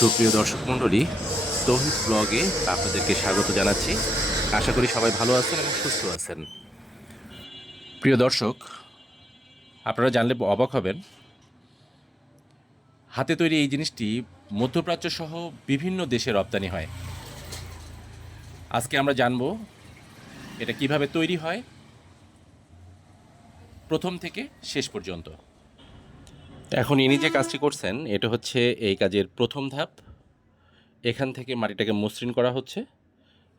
সুপ্রিয় দর্শক মণ্ডলী, তৌহিদ ব্লগে আপনাদেরকে স্বাগত জানাচ্ছি। আশা করি সবাই ভালো আছেন এবং সুস্থ আছেন। প্রিয় দর্শক, আপনারা জানলে অবাক হবেন, হাতে তৈরি এই জিনিসটি মধ্যপ্রাচ্য সহ বিভিন্ন দেশে রপ্তানি হয়। আজকে আমরা জানব এটা কিভাবে তৈরি হয় প্রথম থেকে শেষ পর্যন্ত। এখন ইনি যে কাজটি করছেন এটা হচ্ছে এই কাজের প্রথম ধাপ। এখান থেকে মাটিটাকে মসৃণ করা হচ্ছে,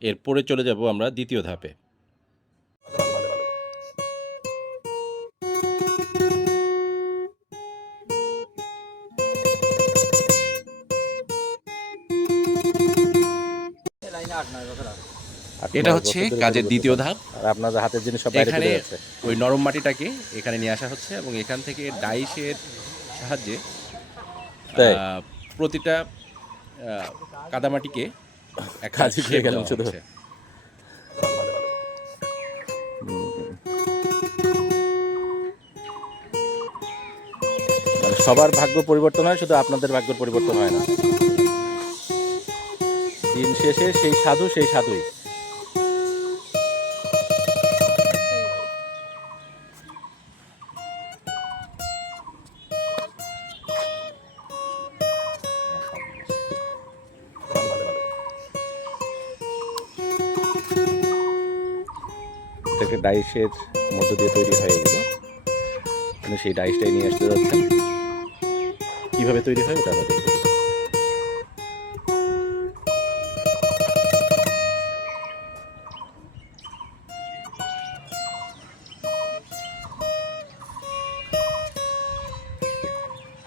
এরপরে চলে যাব আমরা দ্বিতীয় ধাপে। এটা হচ্ছে কাজের দ্বিতীয় ধাপ। আর আপনাদের হাতের জিনিস সব বাইরে এখানে চলে যাচ্ছে। ওই নরম মাটিটাকে এখানে নিয়ে আসা হচ্ছে এবং এখান থেকে ডাইসের সাহায্যে তাই? প্রতিটা কাদামাটিকে একটা কাজই করে shape গেলাম দেওয়া শুধু। হচ্ছে। মানে সবার ভাগ্য পরিবর্তন হয়, শুধু আপনাদের ভাগ্যের পরিবর্তন হয় না। দিন শেষে সেই সাধুই। এটা একটা ডাইসের মধ্য দিয়ে তৈরি হয় এগুলো। আপনি সেই ডাইসটাই নিয়ে আসতে যাচ্ছেন। কিভাবে তৈরি হয় ওটা আমরা দেখব।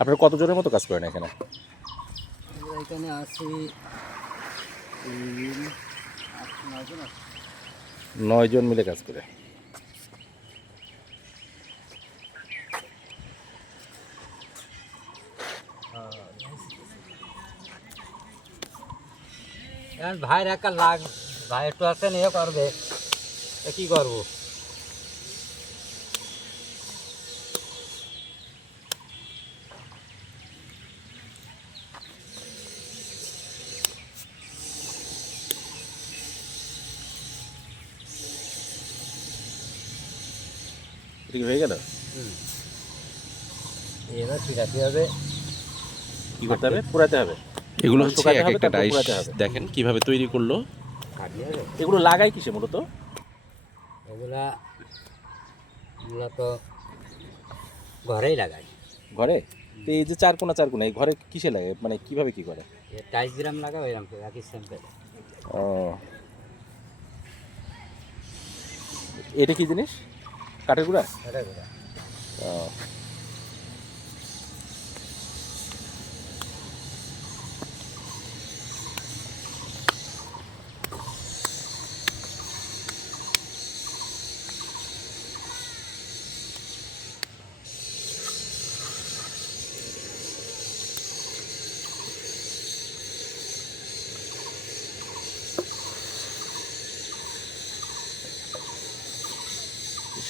আপনারা কত জনের মতো কাজ করেন এখানে? আমরা এখানে আছি 9 জন আছে। 9 জন মিলে কাজ করে। এখন ভাইয়ের একটা লাগ, ভাই একটু আছে নিয়ে করবে, তা কি করবো? এটা কি হয়ে গেল? এবার ঠিক হবে। কি করতে হবে? পুরাতে হবে। এগুলো হচ্ছে শুকাতে এক হবে, একটা তারপর ডাইস। পোড়াতে হবে। দেখেন কিভাবে তৈরি করলো। কাটিয়ে হবে এগুলো লাগাই কিসে মূলত? এগুলা, এগুলা তো ঘরেই লাগাই। ঘরে? তো এই যে চারকোনা এই ঘরে কিসে লাগে, মানে কিভাবে কি করে? টাইস যেরকম লাগা ওইরকম একই স্যাম্পেল। ও, এটা কি জিনিস? কাঠের গুঁড়া? এটাই কথা। ও,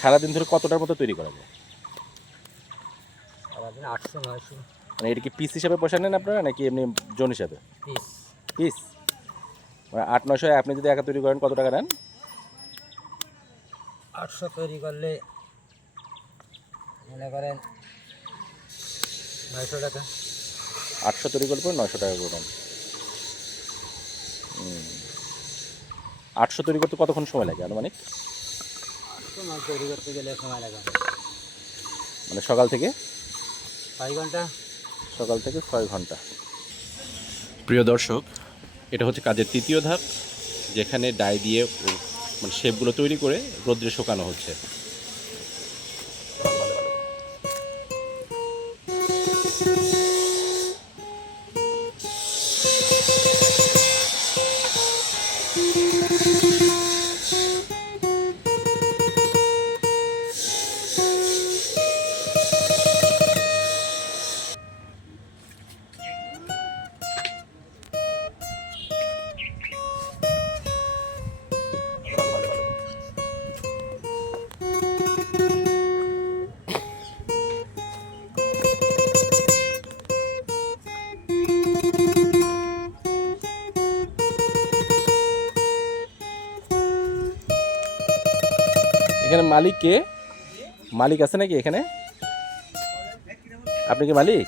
সারাদিন ধরে কতটার মতো তৈরি করা যায়? সারাদিন 800-900 মানে এটা কি পিস হিসাবে পয়সা নেন আপনারা, নাকি এমনি জন হিসাবে? পিস। পিস মানে 800-900 আপনি যদি একা তৈরি করেন কত টাকা নেন? 800 তৈরি করলে মনে করেন 900 টাকা। 800 তৈরি করলে পরে 900 টাকা করে নেন। 800 তৈরি করতে কতক্ষণ সময় লাগে আনুমানিক? 800 মাল তৈরি করতে গেলে সময় লাগে মানে সকাল থেকে 6 ঘন্টা। 6 ঘন্টা। প্রিয় দর্শক, এটা হচ্ছে কাজের তৃতীয় ধাপ, যেখানে ডাই দিয়ে মানে শেপগুলো তৈরি করে রোদ্রে শুকানো হচ্ছে। এখানে মালিক কে? মালিক আছে নাকি এখানে? আপনি কি মালিক?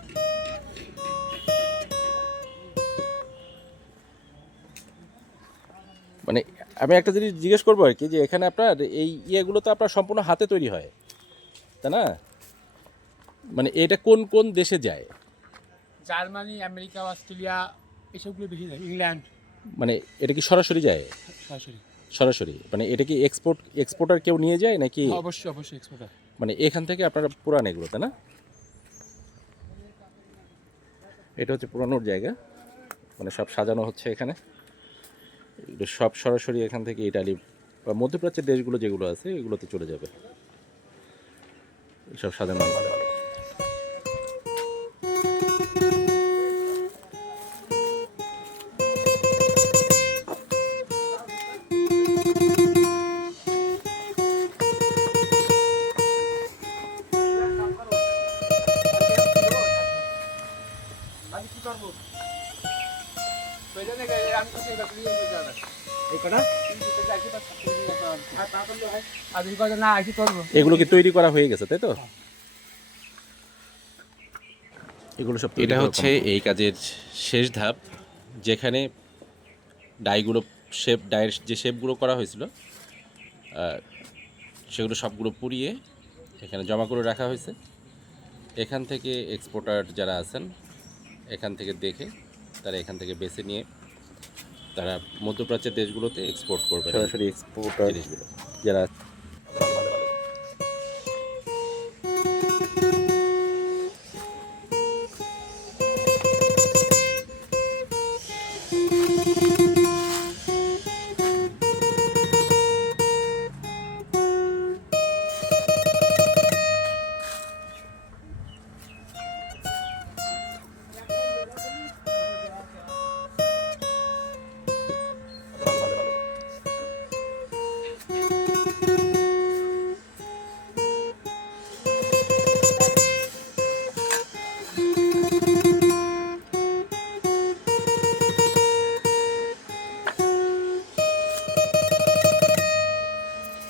মানে আমি একটা জিনিস জিজ্ঞেস করবো আর কি, যে এখানে আপনার এই ইয়েগুলো তো আপনার সম্পূর্ণ হাতে তৈরি হয়, তাই না? মানে এটা কোন কোন দেশে যায়? জার্মানি, আমেরিকা, অস্ট্রেলিয়া এসবগুলো বেশি যায়, ইংল্যান্ড মানে এটা কি সরাসরি যায়? সরাসরি। সরাসরি মানে এটা কি এক্সপোর্টার কেউ নিয়ে যায় নাকি? অবশ্যই অবশ্যই এক্সপোর্টার। মানে এখান থেকে আপনারা পুরান এগুলো, তাই না? এটা হচ্ছে পুরানোর জায়গা, মানে সব সাজানো হচ্ছে এখানে। এগুলো সব সরাসরি এখান থেকে ইটালি বা মধ্যপ্রাচ্যের দেশগুলো যেগুলো আছে এগুলোতে চলে যাবে, সব সাজানো আছে। এগুলো কি তৈরি করা হয়ে গেছে, তাই তো? এগুলো সব তৈরি এটা করা হচ্ছে এই কাজের শেষ ধাপ, যেখানে ডাইগুলো ডাইয়ের যে শেপগুলো করা হয়েছিল সেগুলো সবগুলো পুড়িয়ে এখানে জমা করে রাখা হয়েছে। এখান থেকে এক্সপোর্টার যারা আছেন এখান থেকে দেখে তারা এখান থেকে বেছে নিয়ে তারা মধ্যপ্রাচ্যের দেশগুলোতে এক্সপোর্ট করবে সরাসরি এক্সপোর্টার জিনিসগুলো। যারা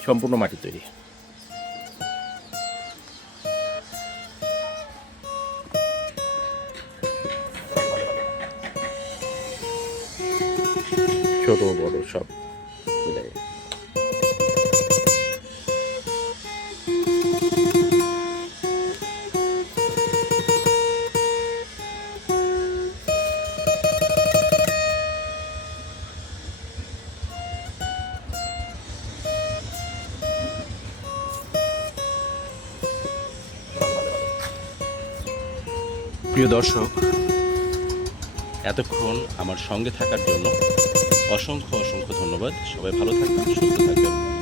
সম্পূর্ণ মাটি তৈরি। ছোট বড় সব মিলাই। প্রিয় দর্শক, এতক্ষণ আমার সঙ্গে থাকার জন্য অসংখ্য অসংখ্য ধন্যবাদ। সবাই ভালো থাকবেন, সুস্থ থাকবেন।